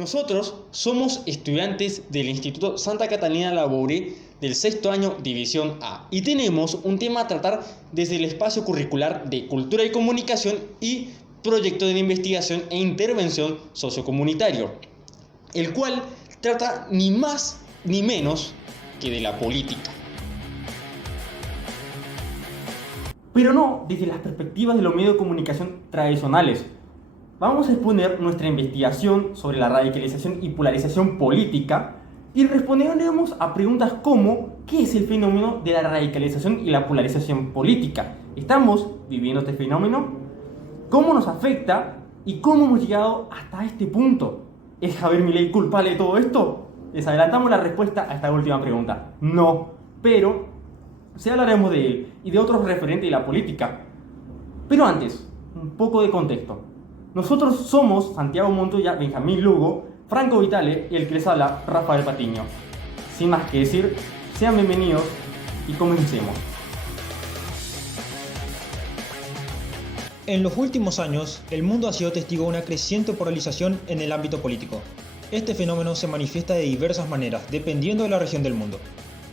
Nosotros somos estudiantes del Instituto Santa Catalina Laboure del sexto año División A y tenemos un tema a tratar desde el espacio curricular de Cultura y Comunicación y Proyecto de Investigación e Intervención Sociocomunitario, el cual trata ni más ni menos que de la política. Pero no desde las perspectivas de los medios de comunicación tradicionales. Vamos a exponer nuestra investigación sobre la radicalización y polarización política y responderemos a preguntas como ¿qué es el fenómeno de la radicalización y la polarización política? ¿Estamos viviendo este fenómeno? ¿Cómo nos afecta? ¿Y cómo hemos llegado hasta este punto? ¿Es Javier Milei culpable de todo esto? Les adelantamos la respuesta a esta última pregunta. No, pero sí hablaremos de él y de otros referentes de la política. Pero antes, un poco de contexto. Nosotros somos Santiago Montoya, Benjamín Lugo, Franco Vitale y el que les habla, Rafael Patiño. Sin más que decir, sean bienvenidos y comencemos. En los últimos años, el mundo ha sido testigo de una creciente polarización en el ámbito político. Este fenómeno se manifiesta de diversas maneras, dependiendo de la región del mundo.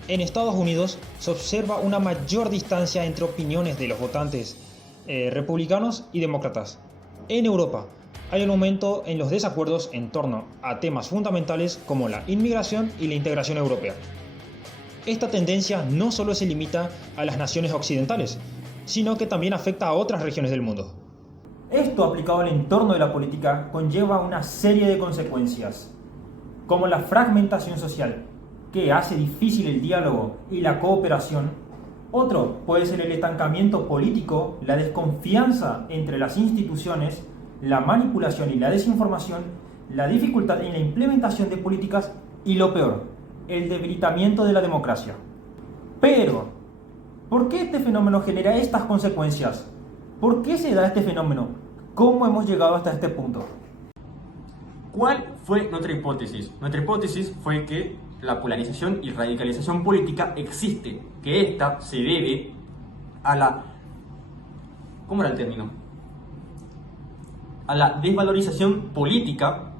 En Estados Unidos se observa una mayor distancia entre opiniones de los votantes republicanos y demócratas. En Europa hay un aumento en los desacuerdos en torno a temas fundamentales como la inmigración y la integración europea. Esta tendencia no solo se limita a las naciones occidentales, sino que también afecta a otras regiones del mundo. Esto aplicado al entorno de la política conlleva una serie de consecuencias, como la fragmentación social, que hace difícil el diálogo y la cooperación. Otro puede ser el estancamiento político, la desconfianza entre las instituciones, la manipulación y la desinformación, la dificultad en la implementación de políticas y lo peor, el debilitamiento de la democracia. Pero, ¿por qué este fenómeno genera estas consecuencias? ¿Por qué se da este fenómeno? ¿Cómo hemos llegado hasta este punto? ¿Cuál fue nuestra hipótesis? Nuestra hipótesis fue que la polarización y radicalización política existe, que esta se debe a la... ¿Cómo era el término? A la desvalorización política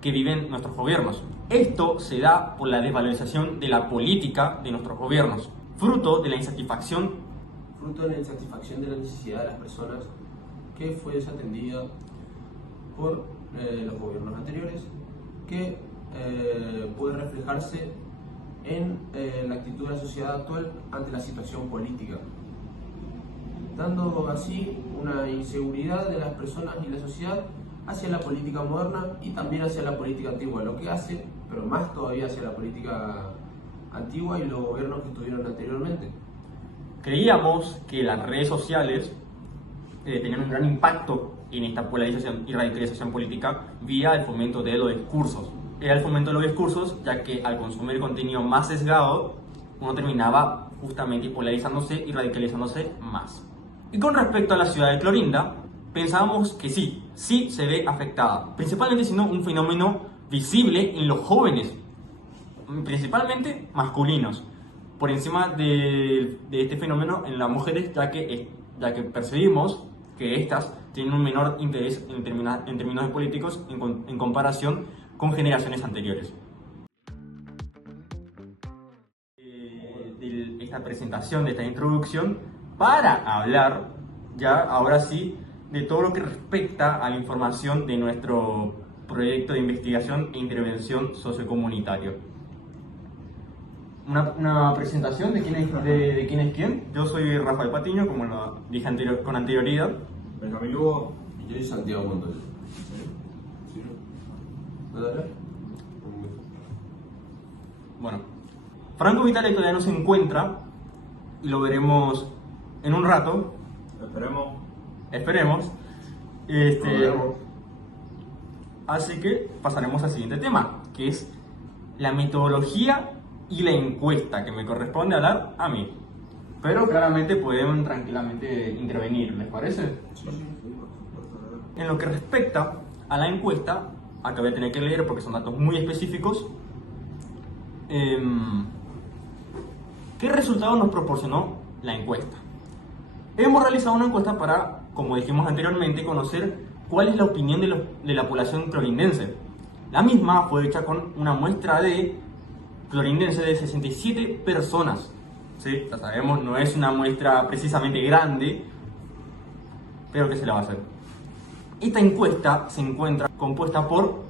que viven nuestros gobiernos. Esto se da por la desvalorización de la política de nuestros gobiernos, fruto de la insatisfacción de la necesidad de las personas que fue desatendida por los gobiernos anteriores, que puede reflejarse en la actitud de la sociedad actual ante la situación política, dando así una inseguridad de las personas y la sociedad hacia la política moderna y también hacia la política antigua, lo que hace, pero más todavía hacia la política antigua y los gobiernos que estuvieron anteriormente. Creíamos que las redes sociales tenían un gran impacto en esta polarización y radicalización política vía el fomento de los discursos. Era el fomento de los discursos, ya que al consumir contenido más sesgado, uno terminaba justamente polarizándose y radicalizándose más. Y con respecto a la ciudad de Clorinda, pensábamos que sí se ve afectada, principalmente siendo un fenómeno visible en los jóvenes, principalmente masculinos, por encima de este fenómeno en las mujeres, ya que percibimos que estas tienen un menor interés en términos de políticos en comparación con generaciones anteriores. De esta presentación, de esta introducción, para hablar ya ahora sí de todo lo que respecta a la información de nuestro proyecto de investigación e intervención sociocomunitario. Una presentación de quién es quién. Yo soy Rafael Patiño, como lo dije con anterioridad. Benjamín Lugo y yo soy Santiago Montoya. Bueno, Franco Vitale todavía no se encuentra y lo veremos en un rato. Esperemos. Así que pasaremos al siguiente tema, que es la metodología y la encuesta, que me corresponde hablar a mí. Pero claramente pueden tranquilamente intervenir, ¿les parece? Sí. En lo que respecta a la encuesta, acá voy a tener que leer porque son datos muy específicos. ¿Qué resultados nos proporcionó la encuesta? Hemos realizado una encuesta para, como dijimos anteriormente, conocer cuál es la opinión de la población clorindense. La misma fue hecha con una muestra de florindense de 67 personas. ¿Sí? Ya sabemos, no es una muestra precisamente grande, pero ¿qué se la va a hacer? Esta encuesta se encuentra compuesta por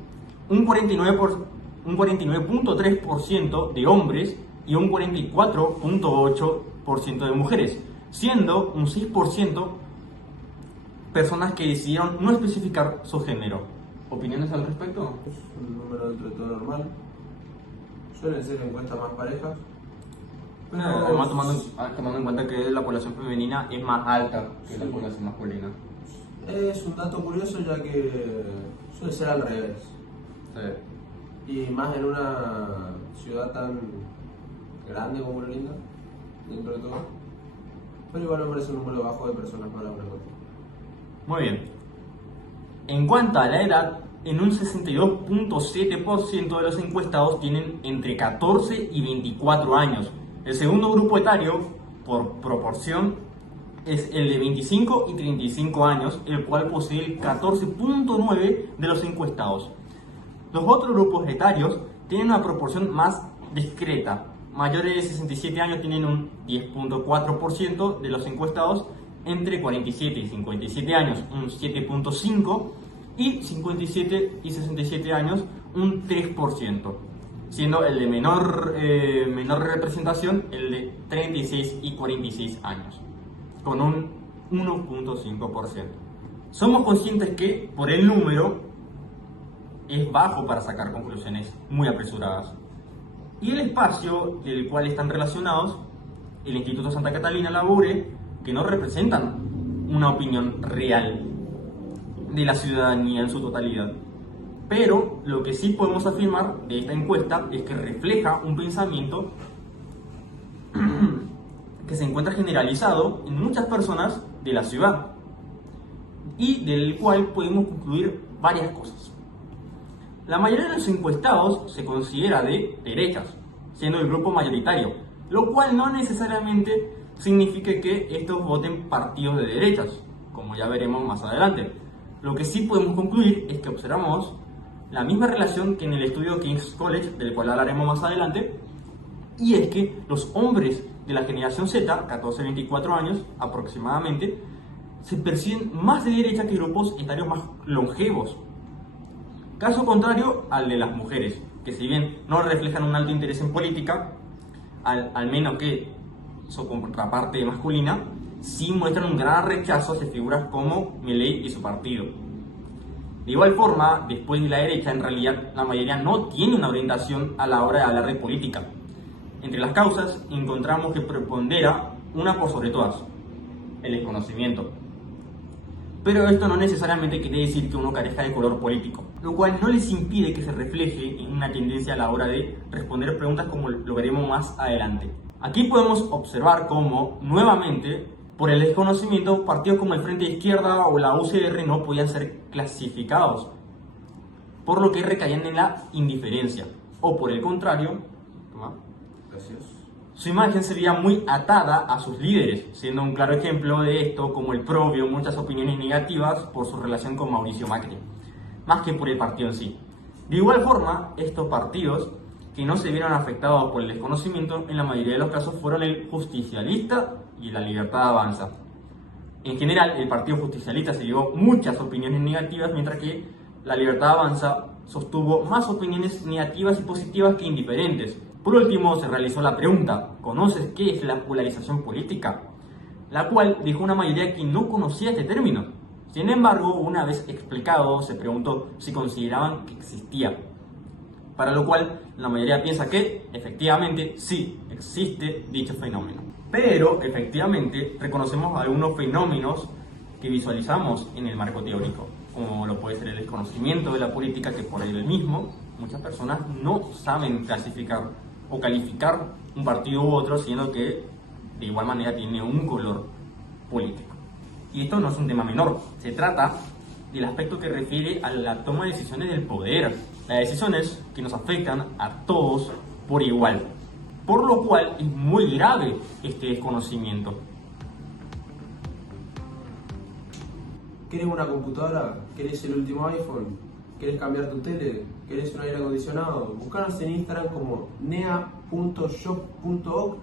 un 49.3% de hombres y un 44.8% de mujeres, siendo un 6% personas que decidieron no especificar su género. ¿Opiniones al respecto? Es un número dentro de todo normal. Suelen ser encuestas más parejas. Además, tomando en cuenta que la población femenina es más alta que la población masculina. Es un dato curioso ya que suele ser al revés. Sí. Y más en una ciudad tan grande como Olinda, dentro de todo. Pero igual me parece un número bajo de personas para una encuesta. Muy bien. En cuanto a la edad, en un 62.7% de los encuestados tienen entre 14 y 24 años. El segundo grupo etario, por proporción, es el de 25 y 35 años, el cual posee el 14.9% de los encuestados. Los otros grupos etarios tienen una proporción más discreta. Mayores de 67 años tienen un 10.4% de los encuestados, entre 47 y 57 años un 7.5% y 57 y 67 años un 3%, siendo el de menor representación el de 36 y 46 años, con un 1.5%. Somos conscientes que por el número es bajo para sacar conclusiones muy apresuradas. Y el espacio del cual están relacionados, el Instituto Santa Catalina Labure, que no representan una opinión real de la ciudadanía en su totalidad. Pero lo que sí podemos afirmar de esta encuesta es que refleja un pensamiento que se encuentra generalizado en muchas personas de la ciudad y del cual podemos concluir varias cosas. La mayoría de los encuestados se considera de derechas, siendo el grupo mayoritario, lo cual no necesariamente significa que estos voten partidos de derechas, como ya veremos más adelante. Lo que sí podemos concluir es que observamos la misma relación que en el estudio King's College, del cual hablaremos más adelante, y es que los hombres de la generación Z, 14-24 años aproximadamente, se perciben más de derecha que grupos etarios más longevos. Caso contrario al de las mujeres, que si bien no reflejan un alto interés en política, al menos que su contraparte masculina, sí muestran un gran rechazo hacia figuras como Milei y su partido. De igual forma, después de la derecha, en realidad la mayoría no tiene una orientación a la hora de hablar de política. Entre las causas encontramos que prepondera una por sobre todas: el desconocimiento. Pero esto no necesariamente quiere decir que uno carezca de color político, lo cual no les impide que se refleje en una tendencia a la hora de responder preguntas, como lo veremos más adelante. Aquí podemos observar cómo, nuevamente, por el desconocimiento, partidos como el Frente de Izquierda o la UCR no podían ser clasificados, por lo que recaían en la indiferencia, o por el contrario, Gracias. su imagen se veía muy atada a sus líderes, siendo un claro ejemplo de esto como el propio muchas opiniones negativas por su relación con Mauricio Macri, más que por el partido en sí. De igual forma, estos partidos que no se vieron afectados por el desconocimiento, en la mayoría de los casos fueron el Justicialista y la Libertad Avanza. En general, el Partido Justicialista se llevó muchas opiniones negativas, mientras que la Libertad Avanza sostuvo más opiniones negativas y positivas que indiferentes. Por último, se realizó la pregunta: ¿conoces qué es la polarización política?, la cual dejó una mayoría que no conocía este término. Sin embargo, una vez explicado, se preguntó si consideraban que existía, para lo cual la mayoría piensa que, efectivamente, sí, existe dicho fenómeno. Pero, efectivamente, reconocemos algunos fenómenos que visualizamos en el marco teórico, como lo puede ser el desconocimiento de la política, que por el mismo muchas personas no saben clasificar o calificar un partido u otro, siendo que de igual manera tiene un color político. Y esto no es un tema menor, se trata del aspecto que refiere a la toma de decisiones del poder, las decisiones que nos afectan a todos por igual, por lo cual es muy grave este desconocimiento. ¿Querés una computadora? ¿Querés el último iPhone? ¿Querés cambiar tu tele? ¿Querés un aire acondicionado? Buscanos en Instagram como nea.shop.org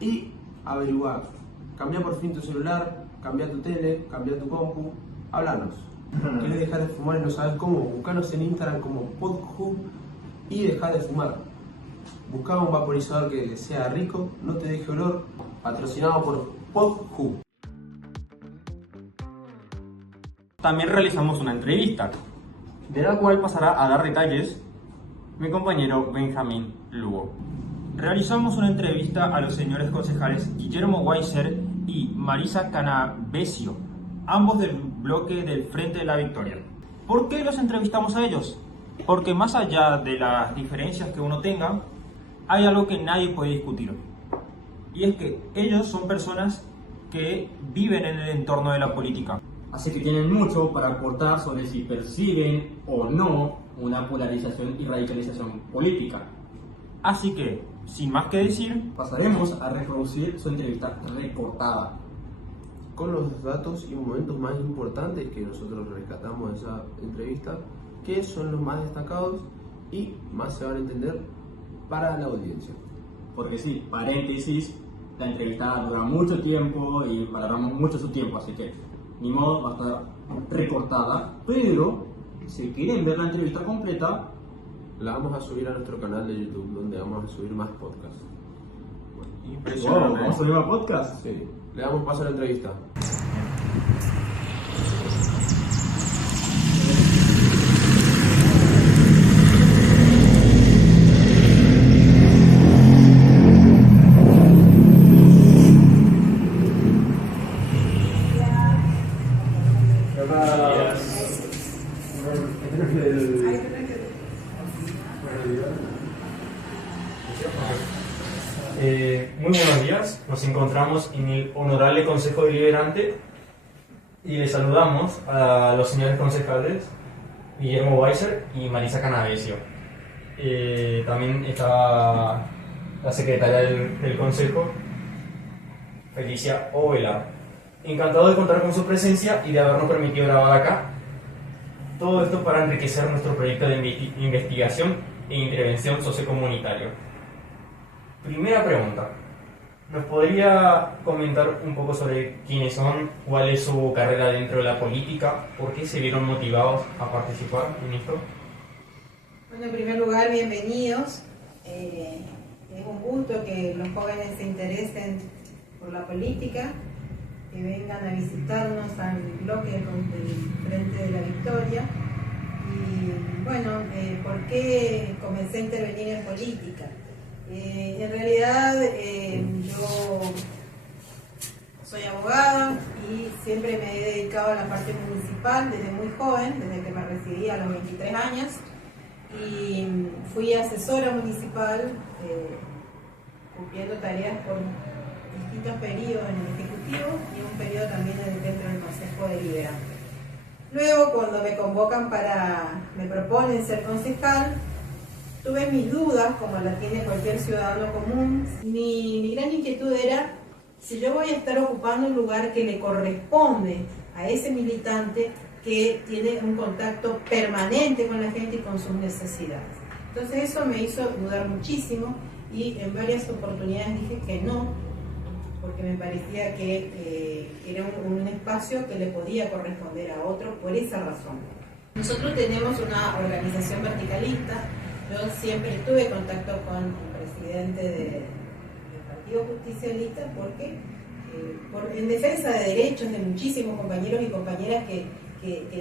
y averiguar. Cambia por fin tu celular, cambia tu tele, cambia tu compu, háblanos. ¿Querés dejar de fumar y no sabes cómo? Buscanos en Instagram como podhub y dejar de fumar. Buscá un vaporizador que sea rico, no te deje olor, patrocinado por podhub. También realizamos una entrevista, de la cual pasará a dar detalles mi compañero Benjamín Lugo. Realizamos una entrevista a los señores concejales Guillermo Weiser y Marisa Canavesio, ambos del bloque del Frente de la Victoria. ¿Por qué los entrevistamos a ellos? Porque más allá de las diferencias que uno tenga, hay algo que nadie puede discutir. Y es que ellos son personas que viven en el entorno de la política. Así que tienen mucho para aportar sobre si perciben o no una polarización y radicalización política. Así que, sin más que decir, Pasaremos a reproducir su entrevista recortada. Con los datos y momentos más importantes que nosotros rescatamos de esa entrevista, que son los más destacados y más se van a entender para la audiencia. Porque sí, paréntesis, la entrevista dura mucho tiempo y valoramos mucho su tiempo, así que ni modo, va a estar recortada, pero si quieren ver la entrevista completa, La vamos a subir a nuestro canal de YouTube, donde vamos a subir más podcasts. wow, Impresionante. vamos a subir un podcast. Sí, le damos paso a la entrevista. Muy buenos días, nos encontramos en el Honorable Consejo Deliberante y les saludamos a los señores concejales Guillermo Weiser y Marisa Canavesio. También está la secretaria del Consejo, Felicia Ovela. Encantado de contar con su presencia y de habernos permitido grabar acá. Todo esto para enriquecer nuestro proyecto de investigación e intervención sociocomunitario. Primera pregunta. ¿Nos podría comentar un poco sobre quiénes son, cuál es su carrera dentro de la política, por qué se vieron motivados a participar en esto? Bueno, en primer lugar, bienvenidos. Es un gusto que los jóvenes se interesen por la política, que vengan a visitarnos al bloque del Frente de la Victoria. Y bueno, ¿por qué comencé a intervenir en política? En realidad yo soy abogada y siempre me he dedicado a la parte municipal desde muy joven, desde que me recibí a los 23 años, y fui asesora municipal cumpliendo tareas por distintos periodos en el Ejecutivo y un periodo también dentro del Consejo Deliberante. Luego, cuando me proponen ser concejal, tuve mis dudas, como la tiene cualquier ciudadano común. Mi gran inquietud era si yo voy a estar ocupando un lugar que le corresponde a ese militante que tiene un contacto permanente con la gente y con sus necesidades. Entonces eso me hizo dudar muchísimo y en varias oportunidades dije que no, porque me parecía que era un espacio que le podía corresponder a otro por esa razón. Nosotros tenemos una organización verticalista. Yo siempre tuve contacto con el presidente del Partido Justicialista porque en defensa de derechos de muchísimos compañeros y compañeras que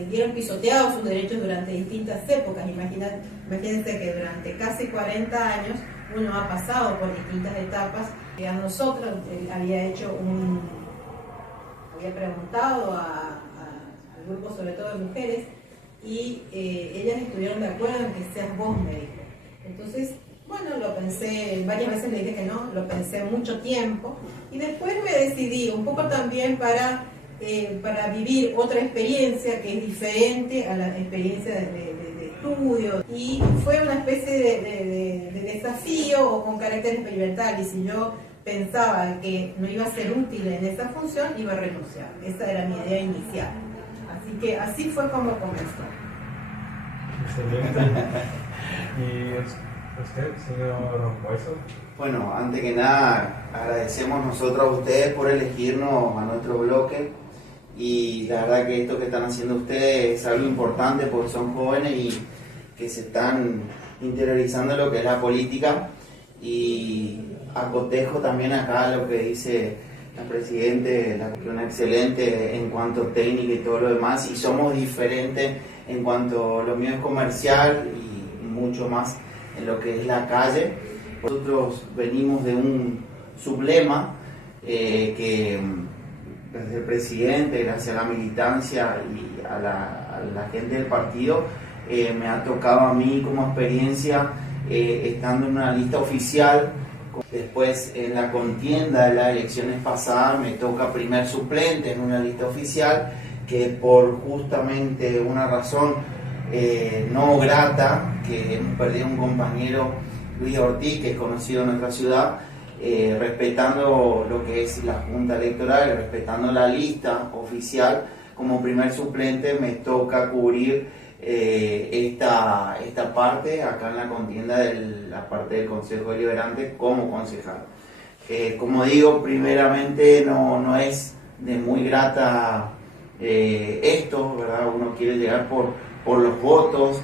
vieron pisoteados sus derechos durante distintas épocas. Imagínense que durante casi 40 años uno ha pasado por distintas etapas. A nosotros había preguntado al grupo, sobre todo de mujeres, y ellas estuvieron de acuerdo en que seas vos, me dijo. Entonces, bueno, lo pensé, varias veces le dije que no, lo pensé mucho tiempo, y después me decidí, un poco también para vivir otra experiencia que es diferente a la experiencia de estudio, y fue una especie de desafío o con carácter experimental, y si yo pensaba que no iba a ser útil en esa función, iba a renunciar. Esa era mi idea inicial. Así que así fue como comenzó. Excelente. ¿Y usted, señor Hueso? Bueno, antes que nada, agradecemos nosotros a ustedes por elegirnos a nuestro bloque y la verdad que esto que están haciendo ustedes es algo importante porque son jóvenes y que se están interiorizando en lo que es la política y acotejo también acá lo que dice la Presidente, la cuestión excelente en cuanto a técnica y todo lo demás y somos diferentes en cuanto a lo mío es comercial y mucho más en lo que es la calle. Nosotros venimos de un sublema que desde el presidente, gracias a la militancia y a la gente del partido, me ha tocado a mí como experiencia estando en una lista oficial. Después en la contienda de las elecciones pasadas me toca primer suplente en una lista oficial que por justamente una razón no grata, que hemos perdido un compañero, Luis Ortiz, que es conocido en nuestra ciudad, respetando lo que es la Junta Electoral, respetando la lista oficial, como primer suplente me toca cubrir esta parte acá en la contienda de la parte del Consejo Deliberante como concejal. Como digo, primeramente no es de muy grata esto, ¿verdad? Uno quiere llegar por los votos,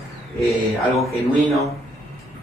algo genuino,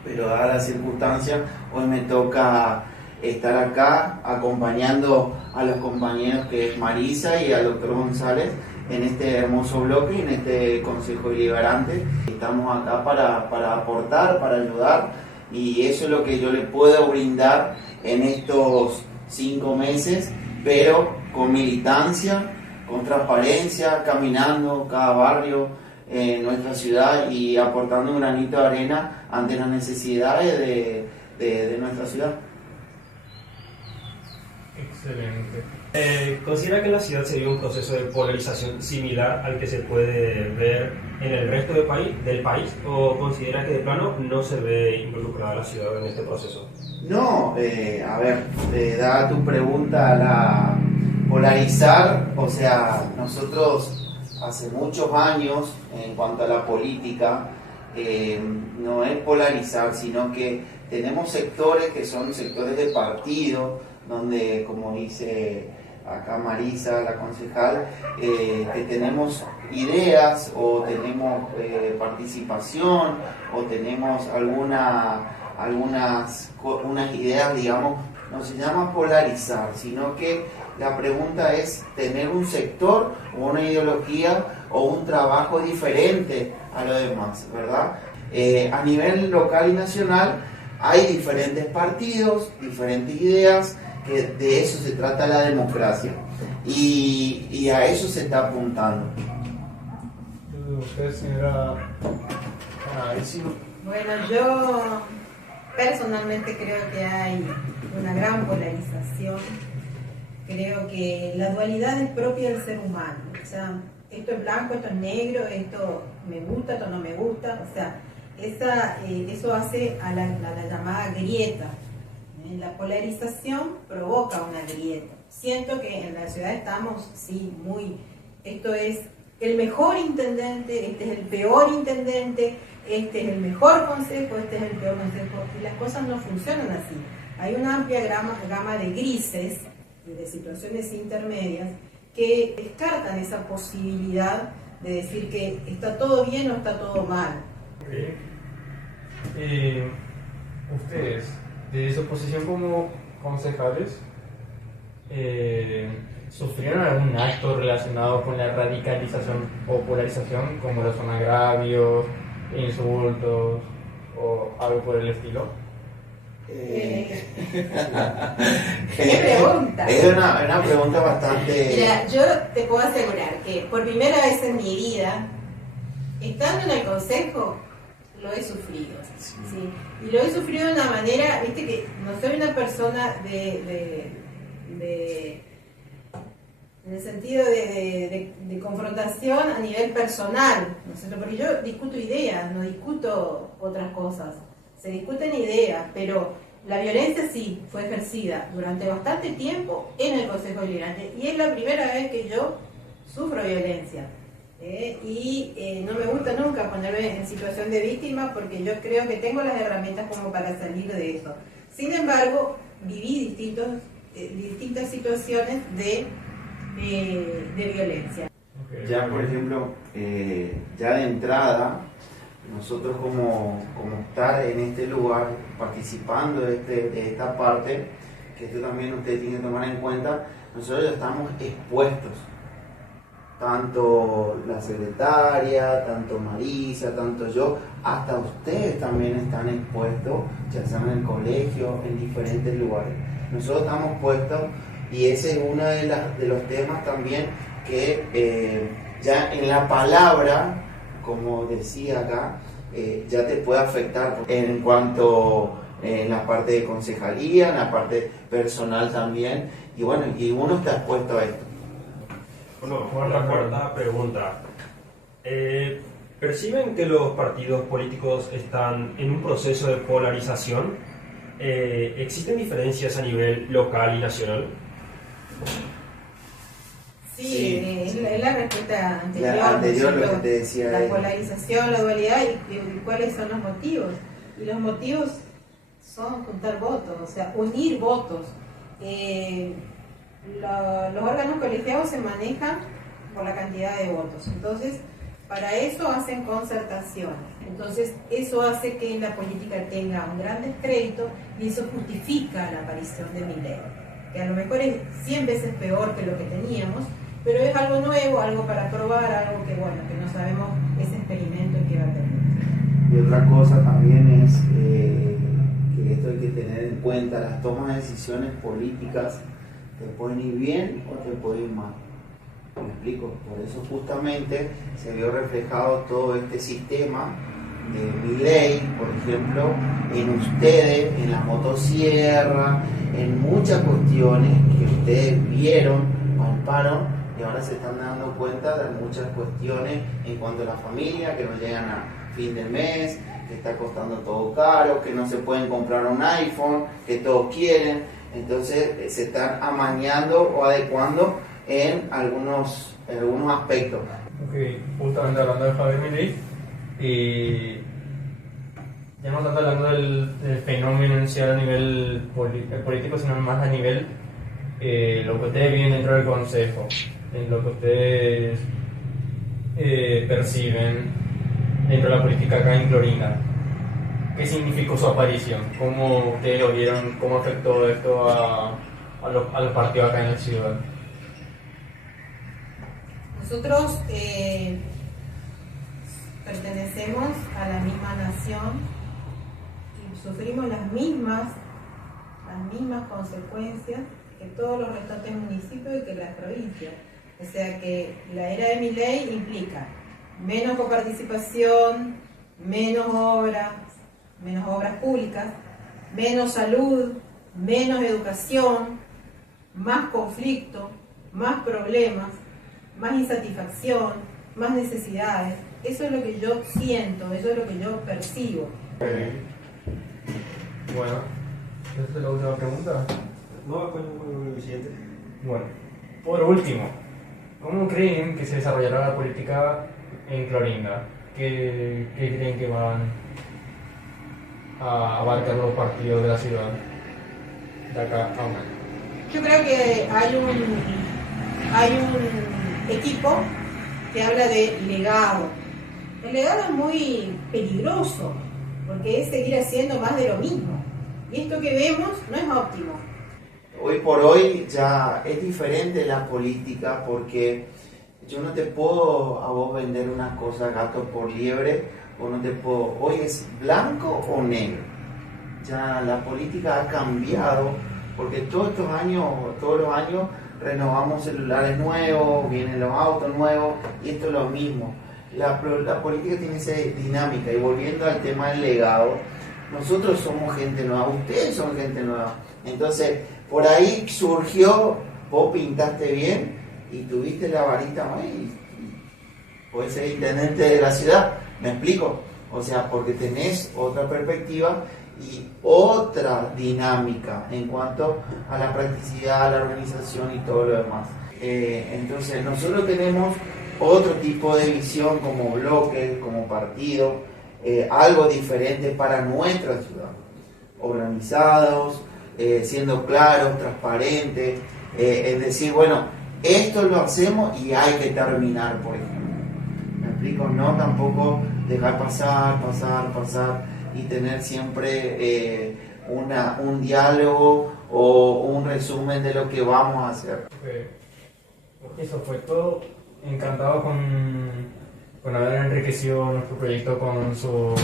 pero dada la circunstancia, hoy me toca estar acá acompañando a los compañeros que es Marisa y al doctor González en este hermoso bloque y en este Consejo Deliberante. Estamos acá para aportar, para ayudar y eso es lo que yo le puedo brindar en estos 5 meses, pero con militancia, con transparencia, caminando cada barrio en nuestra ciudad y aportando un granito de arena ante las necesidades de nuestra ciudad. Excelente. ¿Considera que en la ciudad se vive un proceso de polarización similar al que se puede ver en el resto del país o considera que de plano no se ve involucrada la ciudad en este proceso? No, a ver, dada tu pregunta, la polarizar, o sea, nosotros hace muchos años en cuanto a la política no es polarizar, sino que tenemos sectores que son sectores de partido, donde, como dice acá Marisa, la concejal, que tenemos ideas o tenemos participación o tenemos unas ideas, digamos, no se llama polarizar, sino que la pregunta es tener un sector o una ideología o un trabajo diferente a lo demás, ¿verdad? A nivel local y nacional hay diferentes partidos, diferentes ideas, que de eso se trata la democracia y a eso se está apuntando. ¿Usted, señora Marisa? Bueno, yo personalmente creo que hay una gran polarización. Creo que la dualidad es propia del ser humano. O sea, esto es blanco, esto es negro, esto me gusta, esto no me gusta. O sea, eso hace a la llamada grieta. La polarización provoca una grieta. Siento que en la ciudad estamos, sí, esto es el mejor intendente, este es el peor intendente, este es el mejor consejo, este es el peor consejo, y las cosas no funcionan así. Hay una amplia gama de grises, de situaciones intermedias, que descartan esa posibilidad de decir que está todo bien o está todo mal. Okay. Ustedes, desde su posición como concejales, ¿sufrieron algún acto relacionado con la radicalización o polarización, como lo son agravios, insultos o algo por el estilo? ¿Qué pregunta? Es una pregunta bastante... Mira, yo te puedo asegurar que por primera vez en mi vida, estando en el consejo, lo he sufrido. ¿Sí? Y lo he sufrido de una manera, viste que no soy una persona en el sentido de confrontación a nivel personal, ¿no es cierto? Porque yo discuto ideas, no discuto otras cosas. Se discuten ideas, pero la violencia sí fue ejercida durante bastante tiempo en el Consejo Deliberante y es la primera vez que yo sufro violencia. No me gusta nunca ponerme en situación de víctima porque yo creo que tengo las herramientas como para salir de eso. Sin embargo, viví distintas situaciones de violencia. Ya, por ejemplo, ya de entrada, nosotros como estar en este lugar, participando de esta parte, que esto también ustedes tienen que tomar en cuenta, nosotros ya estamos expuestos. Tanto la secretaria, tanto Marisa, tanto yo, hasta ustedes también están expuestos, ya sea en el colegio, en diferentes lugares. Nosotros estamos puestos y ese es uno de los temas también que ya en la palabra, como decía acá, ya te puede afectar en cuanto en la parte de concejalía, en la parte personal también, y bueno, y uno está expuesto a esto. Bueno, la cuarta pregunta. ¿Perciben que los partidos políticos están en un proceso de polarización? ¿Existen diferencias a nivel local y nacional? Sí, es la respuesta anterior. La anterior, lo que te decía. La polarización, la dualidad y cuáles son los motivos. Y los motivos son juntar votos, o sea, unir votos. Los órganos colegiados se manejan por la cantidad de votos. Entonces, para eso hacen concertaciones. Entonces, eso hace que la política tenga un gran descrédito y eso justifica la aparición de Milei, que a lo mejor es 100 veces peor que lo que teníamos, pero es algo nuevo, algo para probar, algo que, bueno, que no sabemos ese experimento que va a tener. Y otra cosa también es que esto hay que tener en cuenta, las tomas de decisiones políticas te pueden ir bien o te pueden ir mal. ¿Me explico? Por eso justamente se vio reflejado todo este sistema de Milei, por ejemplo, en ustedes, en la motosierra, en muchas cuestiones que ustedes vieron, palparon, y ahora se están dando cuenta de muchas cuestiones en cuanto a la familia, que no llegan a fin de mes, que está costando todo caro, que no se pueden comprar un iPhone, que todos quieren. Entonces se están amañando o adecuando en algunos aspectos. Ok, justamente hablando de Javier Milei, ya no tanto hablando del fenómeno en sí a nivel político, sino más a nivel lo que ustedes viven dentro del consejo, en lo que ustedes perciben dentro de la política acá en Clorinda. ¿Qué significó su aparición? ¿Cómo ustedes lo vieron? ¿Cómo afectó esto a los partidos acá en la ciudad? Nosotros pertenecemos a la misma nación y sufrimos las mismas consecuencias que todos los restantes municipios y que las provincias. O sea que la era de Milei implica menos coparticipación, menos obras públicas, menos salud, menos educación, más conflicto, más problemas, más insatisfacción, más necesidades. Eso es lo que yo siento, eso es lo que yo percibo. Bueno, ¿esa es la última pregunta? No, con el siguiente. Bueno, por último, ¿cómo creen que se desarrollará la política en Clorinda? ¿Qué creen que van a abarcar los partidos de la ciudad de acá a un año? Yo creo que hay un equipo que habla de legado. El legado es muy peligroso porque es seguir haciendo más de lo mismo. Y esto que vemos no es óptimo. Hoy por hoy ya es diferente la política porque yo no te puedo a vos vender una cosa gato por liebre o no te puedo, hoy es blanco o negro. Ya la política ha cambiado porque todos los años renovamos celulares nuevos, vienen los autos nuevos y esto es lo mismo. La política tiene esa dinámica y volviendo al tema del legado, nosotros somos gente nueva, ustedes son gente nueva. Entonces, por ahí surgió, vos pintaste bien y tuviste la varita, y podés ser intendente de la ciudad, ¿me explico? O sea, porque tenés otra perspectiva y otra dinámica en cuanto a la practicidad, la organización y todo lo demás. Entonces, nosotros tenemos otro tipo de visión como bloque, como partido, algo diferente para nuestra ciudad, organizados, siendo claros, transparentes, es decir, bueno, esto lo hacemos y hay que terminar, por ejemplo. ¿Me explico? No tampoco dejar pasar y tener siempre un diálogo o un resumen de lo que vamos a hacer. Eso fue todo. Encantado con haber enriquecido nuestro proyecto con su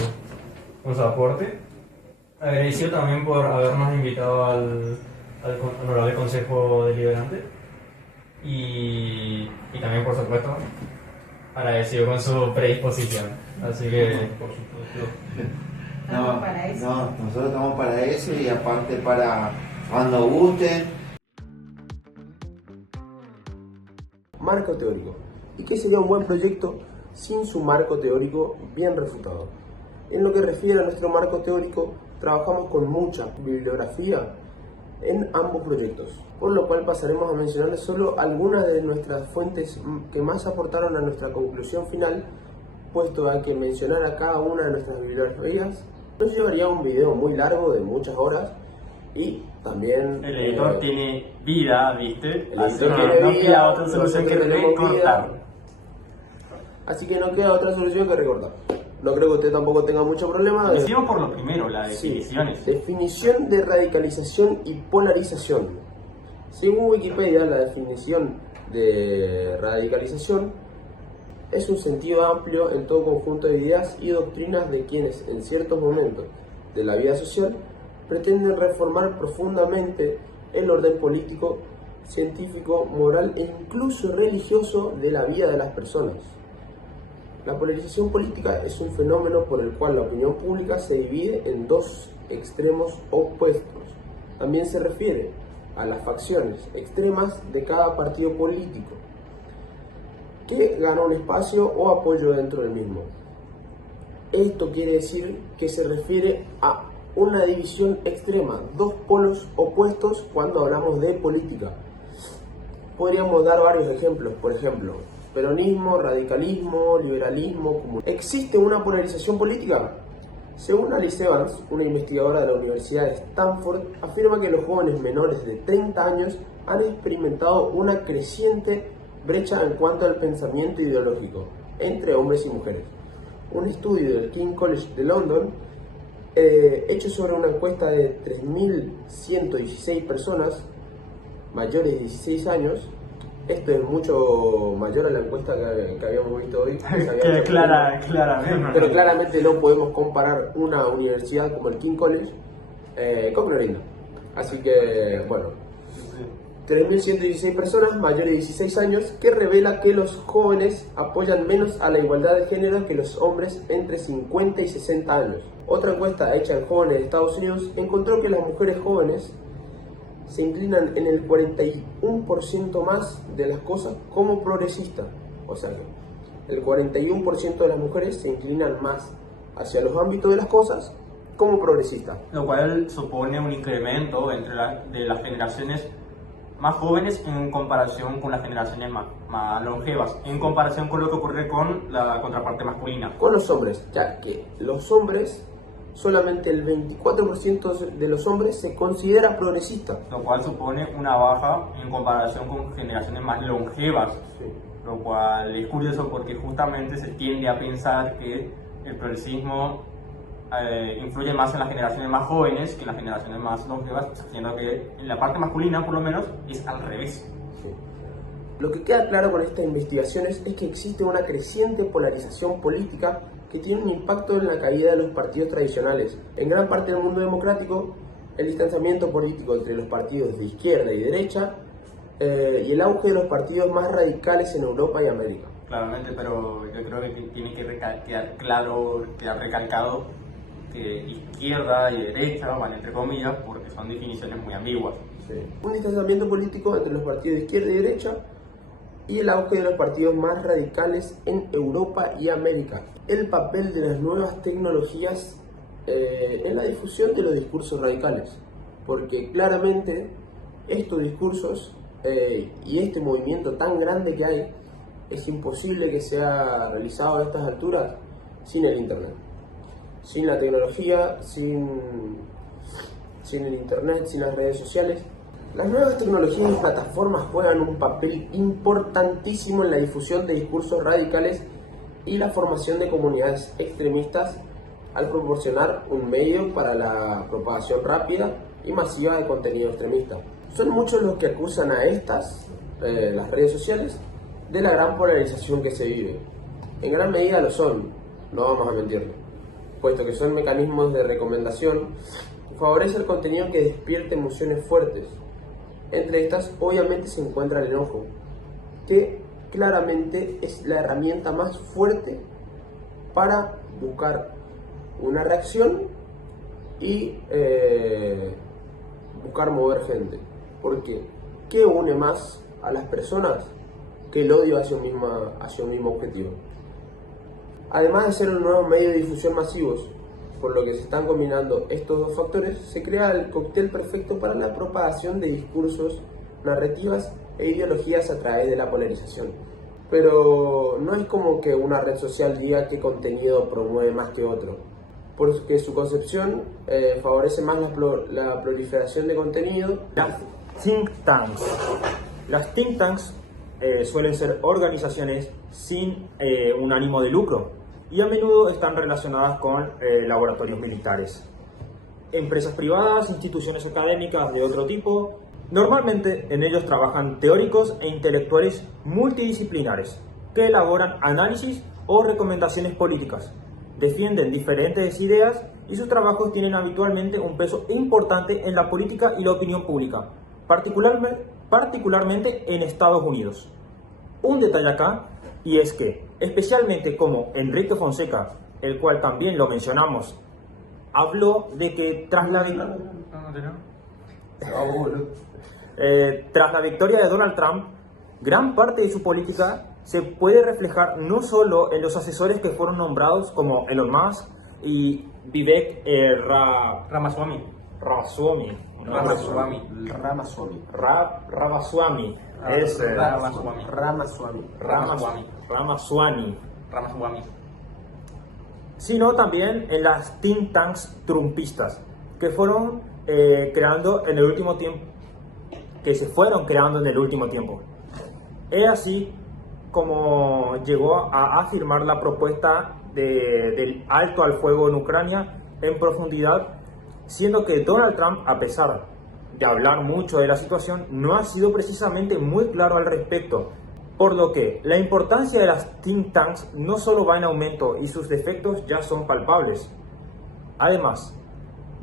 aporte. Agradecido también por habernos invitado al honorable Consejo Deliberante y también, por supuesto, agradecido con su predisposición. Así que, por supuesto. Estamos para eso. No, nosotros estamos para eso y aparte para cuando gusten. Marco teórico. ¿Y qué sería un buen proyecto sin su marco teórico bien refutado? En lo que refiere a nuestro marco teórico, trabajamos con mucha bibliografía en ambos proyectos, por lo cual pasaremos a mencionarles solo algunas de nuestras fuentes que más aportaron a nuestra conclusión final, puesto a que mencionar a cada una de nuestras bibliografías nos llevaría un video muy largo de muchas horas y también... El editor tiene vida, ¿viste? El Así editor que tiene no vida, queda otra solución que nosotros tenemos recortar. vida. Así que no queda otra solución que recortar. No creo que usted tampoco tenga mucho problema. Decimos por lo primero, las definiciones. Sí, definición de radicalización y polarización. Según Wikipedia, la definición de radicalización es un sentido amplio en todo conjunto de ideas y doctrinas de quienes en ciertos momentos de la vida social pretenden reformar profundamente el orden político, científico, moral e incluso religioso de la vida de las personas. La polarización política es un fenómeno por el cual la opinión pública se divide en dos extremos opuestos. También se refiere a las facciones extremas de cada partido político, que gana un espacio o apoyo dentro del mismo. Esto quiere decir que se refiere a una división extrema, dos polos opuestos cuando hablamos de política. Podríamos dar varios ejemplos, por ejemplo, peronismo, radicalismo, liberalismo, comunismo. ¿Existe una polarización política? Según Alice Evans, una investigadora de la Universidad de Stanford, afirma que los jóvenes menores de 30 años han experimentado una creciente brecha en cuanto al pensamiento ideológico entre hombres y mujeres. Un estudio del King's College de London, hecho sobre una encuesta de 3.116 personas mayores de 16 años, esto es mucho mayor a la encuesta que habíamos visto hoy. Claramente. Pero claramente no podemos comparar una universidad como el King's College con Clorinda. Así que, bueno, 3.116 personas mayores de 16 años, que revela que los jóvenes apoyan menos a la igualdad de género que los hombres entre 50 y 60 años. Otra encuesta hecha en jóvenes de Estados Unidos encontró que las mujeres jóvenes se inclinan en el 41% más de las cosas como progresistas. O sea que el 41% de las mujeres se inclinan más hacia los ámbitos de las cosas como progresistas. Lo cual supone un incremento de las generaciones más jóvenes en comparación con las generaciones más longevas, en comparación con lo que ocurre con la contraparte masculina. Con los hombres, ya que los hombres, solamente el 24% de los hombres se considera progresista. Lo cual supone una baja en comparación con generaciones más longevas. Sí. Lo cual es curioso porque justamente se tiende a pensar que el progresismo influye más en las generaciones más jóvenes que en las generaciones más longevas, siendo que en la parte masculina, por lo menos, es al revés. Sí. Lo que queda claro con estas investigaciones es que existe una creciente polarización política que tiene un impacto en la caída de los partidos tradicionales. En gran parte del mundo democrático, el distanciamiento político entre los partidos de izquierda y derecha y el auge de los partidos más radicales en Europa y América. Claramente, pero yo creo que tiene que quedar recalcado que izquierda y derecha van entre comillas porque son definiciones muy ambiguas. Sí. Un distanciamiento político entre los partidos de izquierda y derecha y el auge de los partidos más radicales en Europa y América. El papel de las nuevas tecnologías en la difusión de los discursos radicales, porque claramente estos discursos y este movimiento tan grande que hay es imposible que sea realizado a estas alturas sin el Internet. Sin la tecnología, sin el Internet, sin las redes sociales. Las nuevas tecnologías y plataformas juegan un papel importantísimo en la difusión de discursos radicales y la formación de comunidades extremistas al proporcionar un medio para la propagación rápida y masiva de contenido extremista. Son muchos los que acusan a las redes sociales, de la gran polarización que se vive. En gran medida lo son, no vamos a mentirlo, puesto que son mecanismos de recomendación que favorecen el contenido que despierte emociones fuertes. Entre estas, obviamente, se encuentra el enojo, que claramente es la herramienta más fuerte para buscar una reacción y buscar mover gente. Porque, ¿qué une más a las personas que el odio hacia un mismo objetivo? Además de ser un nuevo medio de difusión masivos, por lo que se están combinando estos dos factores, se crea el cóctel perfecto para la propagación de discursos, narrativas e ideologías a través de la polarización. Pero no es como que una red social diga qué contenido promueve más que otro, porque su concepción favorece más la proliferación de contenido. Las think tanks. Las think tanks suelen ser organizaciones sin un ánimo de lucro y a menudo están relacionadas con laboratorios militares, empresas privadas, instituciones académicas de otro tipo. Normalmente en ellos trabajan teóricos e intelectuales multidisciplinares que elaboran análisis o recomendaciones políticas, defienden diferentes ideas y sus trabajos tienen habitualmente un peso importante en la política y la opinión pública, particularmente en Estados Unidos. Un detalle acá, y es que, especialmente como Enrique Fonseca, el cual también lo mencionamos, habló de que tras la victoria de Donald Trump, gran parte de su política se puede reflejar no solo en los asesores que fueron nombrados como Elon Musk y Vivek Ramaswamy. Sino también en las think tanks trumpistas que fueron creando en el último tiempo, que se fueron creando en el último tiempo. Es así como llegó a afirmar la propuesta del alto al fuego en Ucrania en profundidad, siendo que Donald Trump, a pesar de hablar mucho de la situación, no ha sido precisamente muy claro al respecto, por lo que la importancia de las think tanks no solo va en aumento y sus defectos ya son palpables. Además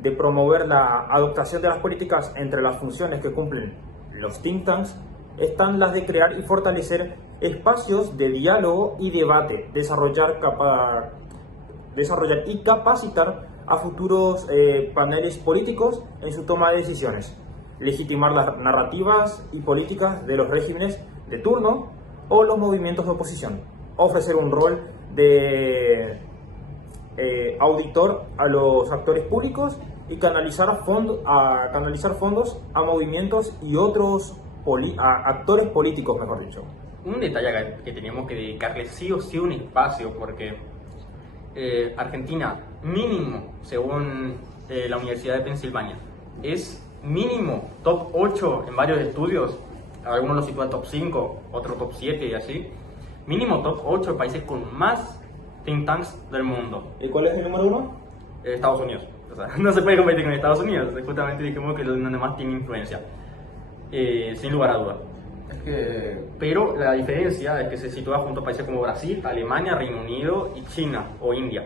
de promover la adoptación de las políticas, entre las funciones que cumplen los think tanks están las de crear y fortalecer espacios de diálogo y debate, desarrollar y capacitar a futuros paneles políticos en su toma de decisiones, legitimar las narrativas y políticas de los regímenes de turno o los movimientos de oposición, ofrecer un rol de auditor a los actores públicos y canalizar fondos a movimientos y otros actores políticos, mejor dicho. Un detalle acá que tenemos que dedicarle sí o sí un espacio, porque Argentina, mínimo, según la Universidad de Pensilvania, es mínimo top 8 en varios estudios. Algunos lo sitúan top 5, otro top 7 y así. Mínimo top 8 de países con más think tanks del mundo. ¿Y cuál es el número 1? Estados Unidos. O sea, no se puede competir con Estados Unidos. Justamente dijimos que es donde más tiene influencia. Sin lugar a dudas. Pero la diferencia es que se sitúa junto a países como Brasil, Alemania, Reino Unido y China o India.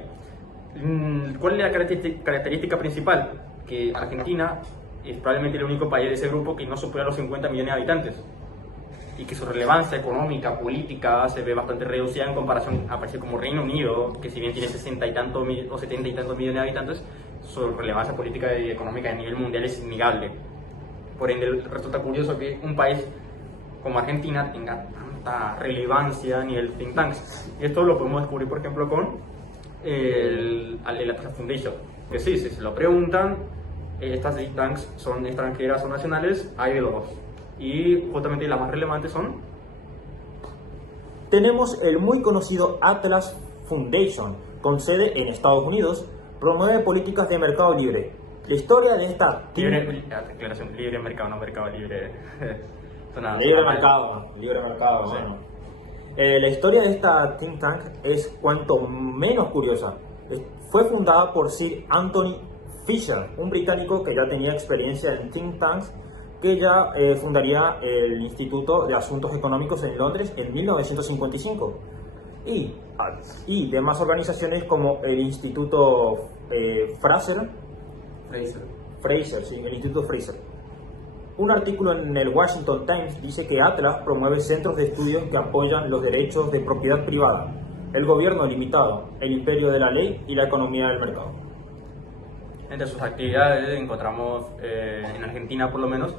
¿Cuál es la característica principal? Que Argentina es probablemente el único país de ese grupo que no supera los 50 millones de habitantes y que su relevancia económica, política se ve bastante reducida en comparación a países como Reino Unido, que si bien tiene 60 y tantos o 70 y tantos millones de habitantes, su relevancia política y económica a nivel mundial es innegable. Por ende, resulta curioso que un país como Argentina tenga tanta relevancia a nivel think tanks. Y esto lo podemos descubrir, por ejemplo, con el Atlas Foundation. Que sí, si se lo preguntan, estas think tanks son extranjeras o nacionales, hay de dos. Y justamente las más relevantes son tenemos el muy conocido Atlas Foundation, con sede en Estados Unidos, promueve políticas de mercado libre. La historia de esta Declaración libre mercado, no mercado libre. Libre mercado, Sí. bueno. La historia de esta think tank es cuanto menos curiosa. Fue fundada por Sir Anthony Fisher, un británico que ya tenía experiencia en think tanks, que ya fundaría el Instituto de Asuntos Económicos en Londres en 1955. Y demás organizaciones como el Instituto Fraser, sí, el Instituto Fraser. Un artículo en el Washington Times dice que Atlas promueve centros de estudios que apoyan los derechos de propiedad privada, el gobierno limitado, el imperio de la ley y la economía del mercado. Entre sus actividades encontramos, en Argentina por lo menos,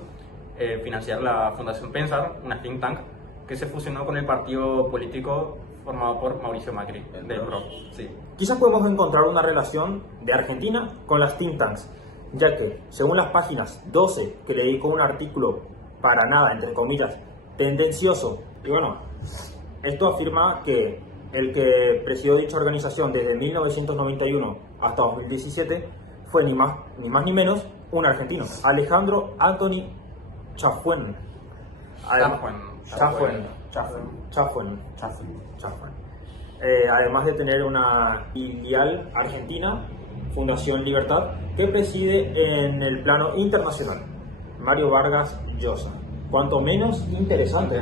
financiar la Fundación Pensar, una think tank que se fusionó con el partido político formado por Mauricio Macri, del PRO. Sí. Quizás podemos encontrar una relación de Argentina con las think tanks, ya que, según las páginas 12, que le dedicó un artículo para nada, entre comillas, tendencioso, y bueno, esto afirma que el que presidió dicha organización desde 1991 hasta 2017 fue ni más ni menos un argentino, Alejandro Anthony Chafuen. Además de tener una filial argentina, Fundación Libertad, que preside en el plano internacional, Mario Vargas Llosa. Cuanto menos interesante.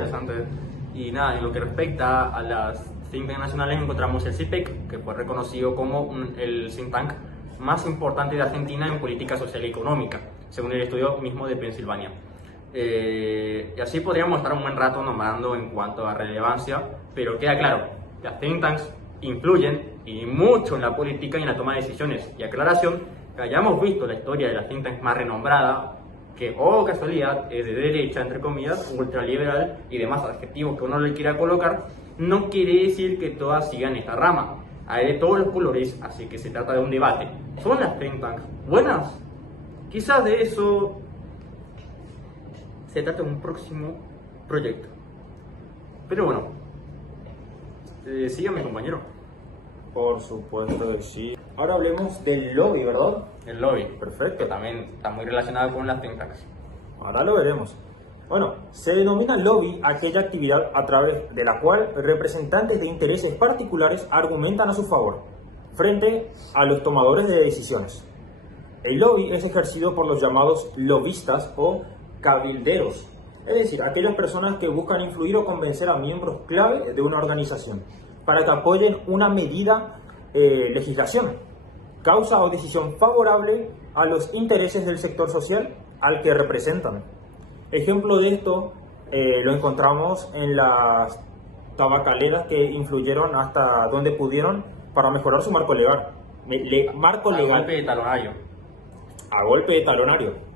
Y nada, en lo que respecta a las think tanks nacionales encontramos el CIPEC, que fue reconocido como el think tank más importante de Argentina en política social y económica, según el estudio mismo de Pensilvania. Y así podríamos estar un buen rato nombrando en cuanto a relevancia, pero queda claro, las think tanks influyen y mucho en la política y en la toma de decisiones. Y aclaración, que hayamos visto la historia de la think tank más renombrada, que, oh casualidad, es de derecha, entre comillas, ultraliberal y demás adjetivos que uno le quiera colocar, no quiere decir que todas sigan esta rama. Hay de todos los colores, así que se trata de un debate. ¿Son las think tanks buenas? Quizás de eso se trata de un próximo proyecto. Pero bueno, sígame, compañero. Por supuesto que sí. Ahora hablemos del lobby, ¿verdad? El lobby. Perfecto. Que también está muy relacionado con las think tanks. Ahora lo veremos. Bueno, se denomina lobby aquella actividad a través de la cual representantes de intereses particulares argumentan a su favor, frente a los tomadores de decisiones. El lobby es ejercido por los llamados lobistas o cabilderos, es decir, aquellas personas que buscan influir o convencer a miembros clave de una organización para que apoyen una medida, legislación, causa o decisión favorable a los intereses del sector social al que representan. Ejemplo de esto lo encontramos en las tabacaleras que influyeron hasta donde pudieron para mejorar su marco legal. A golpe de talonario.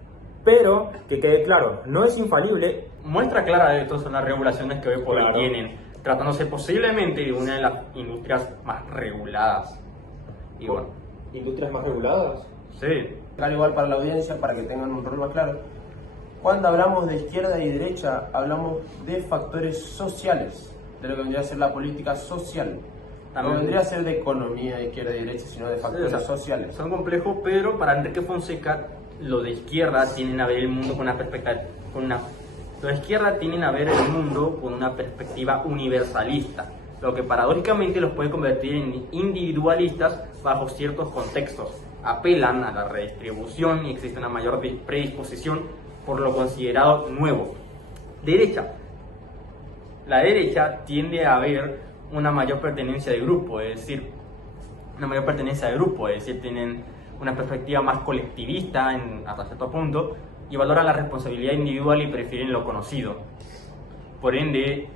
Pero, que quede claro, no es infalible. Muestra clara de esto son las regulaciones que hoy por hoy Claro. tienen, tratándose posiblemente de una de las industrias más reguladas. Y bueno, ¿Industrias más reguladas? sí. Al igual para la audiencia, para que tengan un rol más claro. Cuando hablamos de izquierda y derecha, hablamos de factores sociales, de lo que vendría a ser la política social. No vendría a ser de economía de izquierda y derecha, sino de factores Sí, o sea, sociales. Son complejos, pero para Enrique Fonseca, los de izquierda tienen a ver el mundo con una perspectiva, los de izquierda tienen a ver el mundo con una perspectiva universalista, lo que paradójicamente los puede convertir en individualistas bajo ciertos contextos. Apelan a la redistribución y existe una mayor predisposición por lo considerado nuevo. Derecha. La derecha tiende a ver una mayor pertenencia de grupo, es decir, tienen una perspectiva más colectivista hasta cierto punto y valoran la responsabilidad individual y prefieren lo conocido. Por ende,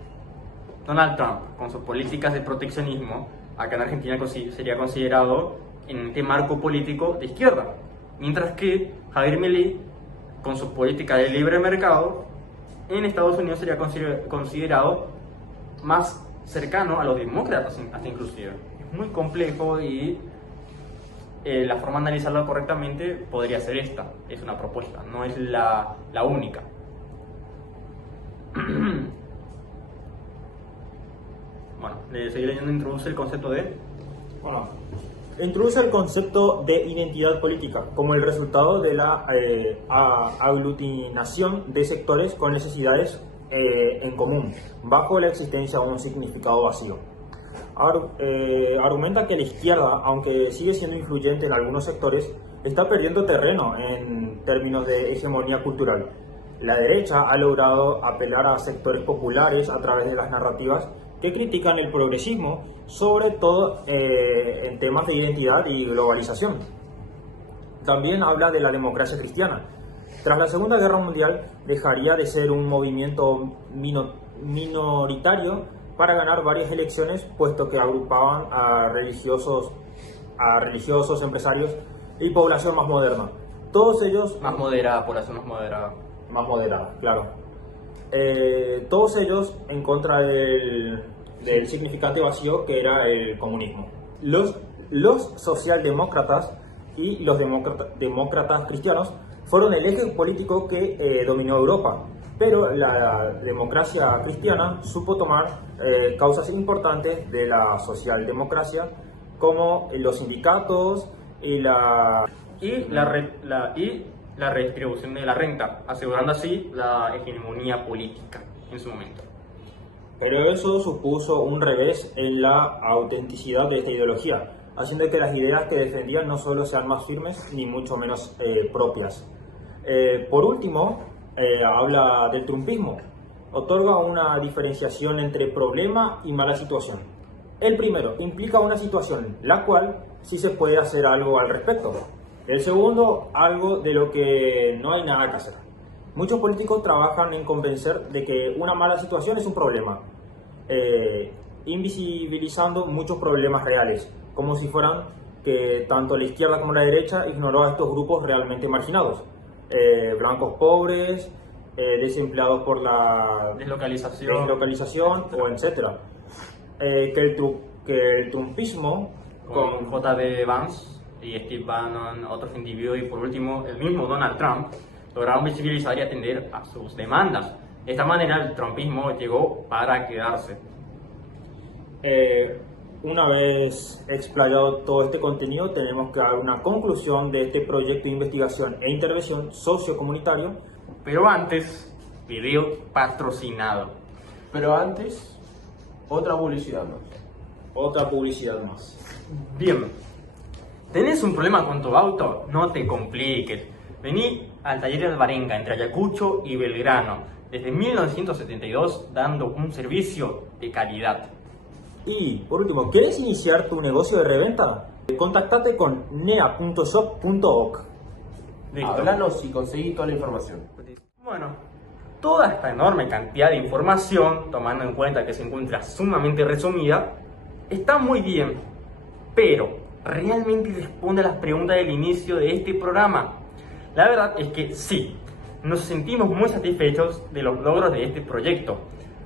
Donald Trump, con sus políticas de proteccionismo, acá en Argentina sería considerado en este marco político de izquierda, mientras que Javier Milei, con sus políticas de libre mercado, en Estados Unidos sería considerado más cercano a los demócratas, hasta inclusive. Es muy complejo y la forma de analizarlo correctamente podría ser esta. Es una propuesta, no es la única. de seguir leyendo, introduce el concepto de... Bueno, introduce el concepto de identidad política como el resultado de la aglutinación de sectores con necesidades en común, bajo la existencia de un significado vacío. Argumenta que la izquierda, aunque sigue siendo influyente en algunos sectores, está perdiendo terreno en términos de hegemonía cultural. La derecha ha logrado apelar a sectores populares a través de las narrativas que critican el progresismo, sobre todo en temas de identidad y globalización. También habla de la democracia cristiana. Tras la Segunda Guerra Mundial dejaría de ser un movimiento minoritario para ganar varias elecciones, puesto que agrupaban a religiosos, empresarios y población más moderna. Todos ellos... Más moderada, por eso más moderada. Más moderada, claro. Todos ellos en contra del significante vacío que era el comunismo. Los socialdemócratas y los demócratas cristianos fueron el eje político que dominó Europa, pero la democracia cristiana supo tomar causas importantes de la socialdemocracia, como los sindicatos y la redistribución de la renta, asegurando así la hegemonía política en su momento. Pero eso supuso un revés en la autenticidad de esta ideología, haciendo que las ideas que defendían no solo sean más firmes ni mucho menos propias. Por último, habla del trumpismo. Otorga una diferenciación entre problema y mala situación. El primero implica una situación, la cual sí se puede hacer algo al respecto. El segundo, algo de lo que no hay nada que hacer. Muchos políticos trabajan en convencer de que una mala situación es un problema, invisibilizando muchos problemas reales, como si fueran que tanto la izquierda como la derecha ignoró a estos grupos realmente marginados. Blancos pobres, desempleados por la deslocalización o etcétera. Que el trumpismo con J.D. Vance y Steve Bannon, otros individuos, y por último el mismo Donald Trump, lograron visibilizar y atender a sus demandas. De esta manera el trumpismo llegó para quedarse. Una vez explayado todo este contenido, tenemos que dar una conclusión de este proyecto de investigación e intervención sociocomunitario. Pero antes, video patrocinado. Pero antes, otra publicidad más. Otra publicidad más. Bien, ¿tenés un problema con tu auto? No te compliques. Vení al taller de Alvarenga, entre Ayacucho y Belgrano, desde 1972, dando un servicio de calidad. Y, por último, ¿quieres iniciar tu negocio de reventa? Contactate con nea.shop.org. Háblanos y conseguí toda la información. Bueno, toda esta enorme cantidad de información, tomando en cuenta que se encuentra sumamente resumida, está muy bien, pero ¿realmente responde a las preguntas del inicio de este programa? La verdad es que sí, nos sentimos muy satisfechos de los logros de este proyecto,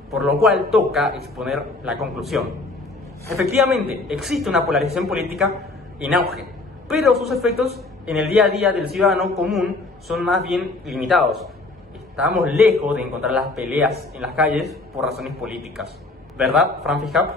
por lo cual toca exponer la conclusión. Efectivamente, existe una polarización política en auge, pero sus efectos en el día a día del ciudadano común son más bien limitados. Estamos lejos de encontrar las peleas en las calles por razones políticas. ¿Verdad, Francis Hub?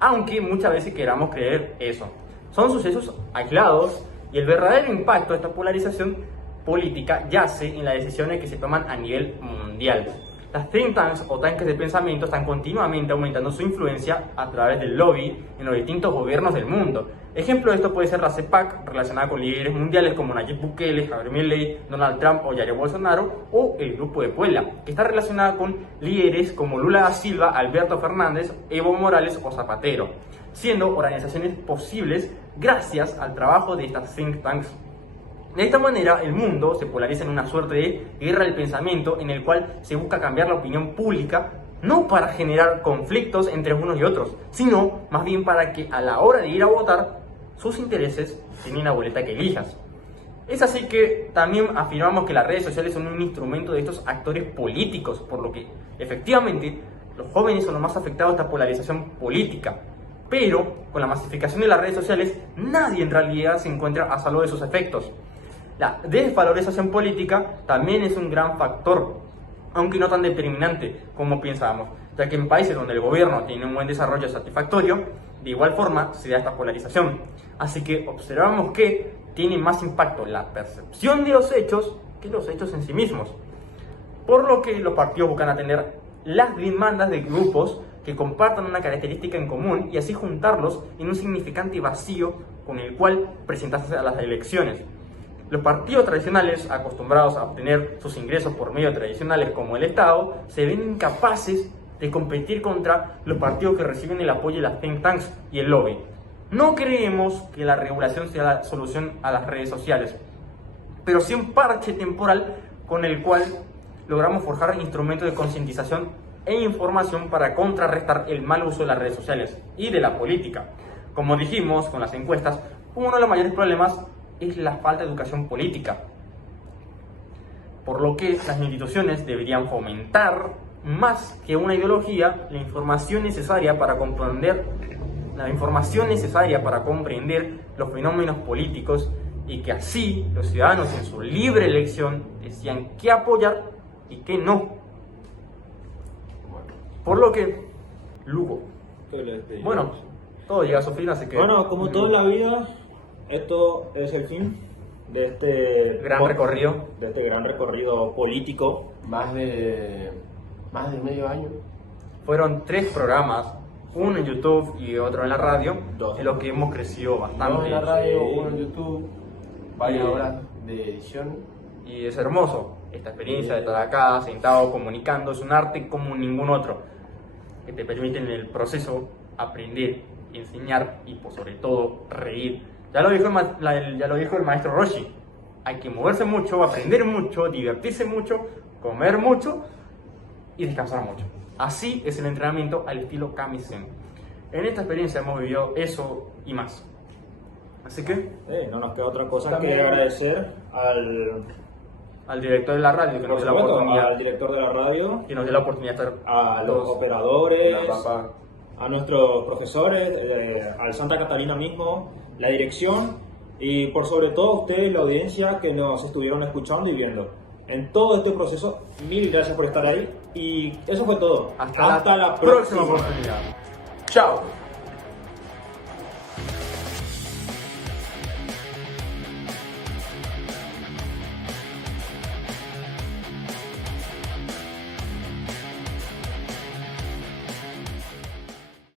Aunque muchas veces queramos creer eso. Son sucesos aislados y el verdadero impacto de esta polarización política yace en las decisiones que se toman a nivel mundial. Las think tanks o tanques de pensamiento están continuamente aumentando su influencia a través del lobby en los distintos gobiernos del mundo. Ejemplo de esto puede ser la CEPAC, relacionada con líderes mundiales como Nayib Bukele, Javier Milei, Donald Trump o Jair Bolsonaro, o el Grupo de Puebla, que está relacionada con líderes como Lula da Silva, Alberto Fernández, Evo Morales o Zapatero, siendo organizaciones posibles gracias al trabajo de estas think tanks. De esta manera, el mundo se polariza en una suerte de guerra del pensamiento en el cual se busca cambiar la opinión pública, no para generar conflictos entre unos y otros, sino más bien para que a la hora de ir a votar, sus intereses tienen la boleta que elijas. Es así que también afirmamos que las redes sociales son un instrumento de estos actores políticos, por lo que efectivamente los jóvenes son los más afectados a esta polarización política. Pero con la masificación de las redes sociales, nadie en realidad se encuentra a salvo de sus efectos. La desvalorización política también es un gran factor. aunque no tan determinante como pensábamos, ya que en países donde el gobierno tiene un buen desarrollo satisfactorio, de igual forma se da esta polarización. Así que observamos que tiene más impacto la percepción de los hechos que los hechos en sí mismos, por lo que los partidos buscan atender las demandas de grupos que compartan una característica en común y así juntarlos en un significante vacío con el cual presentarse a las elecciones. Los partidos tradicionales, acostumbrados a obtener sus ingresos por medios tradicionales como el Estado, se ven incapaces de competir contra los partidos que reciben el apoyo de las think tanks y el lobby. No creemos que la regulación sea la solución a las redes sociales, pero sí un parche temporal con el cual logramos forjar instrumentos de concientización e información para contrarrestar el mal uso de las redes sociales y de la política. Como dijimos con las encuestas, uno de los mayores problemas es la falta de educación política, por lo que las instituciones deberían fomentar más que una ideología la información necesaria para comprender los fenómenos políticos y que así los ciudadanos en su libre elección decían qué apoyar y qué no. Por lo que, Lugo, bueno, todo llega a su fin, así que... Bueno, como todo en la vida, esto es el fin de este gran recorrido. De este gran recorrido político. Más de medio año. Fueron 3 programas, uno en YouTube y otro en la radio, en los que hemos crecido bastante. 2 en la radio, 1 en YouTube, varias horas de edición. Y es hermoso esta experiencia de estar acá, sentado, comunicando. Es un arte como ningún otro, que te permite en el proceso aprender, enseñar y por sobre todo reír. Ya lo dijo el maestro Roshi, hay que moverse mucho, aprender mucho, divertirse mucho, comer mucho y descansar mucho. Así es el entrenamiento al estilo Kami-sen. En esta experiencia hemos vivido eso y más. Así que no nos queda otra cosa que agradecer al director de la radio que nos dio la oportunidad, al director de la radio, que nos dio la oportunidad de estar a los operadores, a nuestros profesores, al Santa Catalina mismo, la dirección y por sobre todo a ustedes, la audiencia que nos estuvieron escuchando y viendo. En todo este proceso, mil gracias por estar ahí y eso fue todo. Hasta la próxima oportunidad. Chao.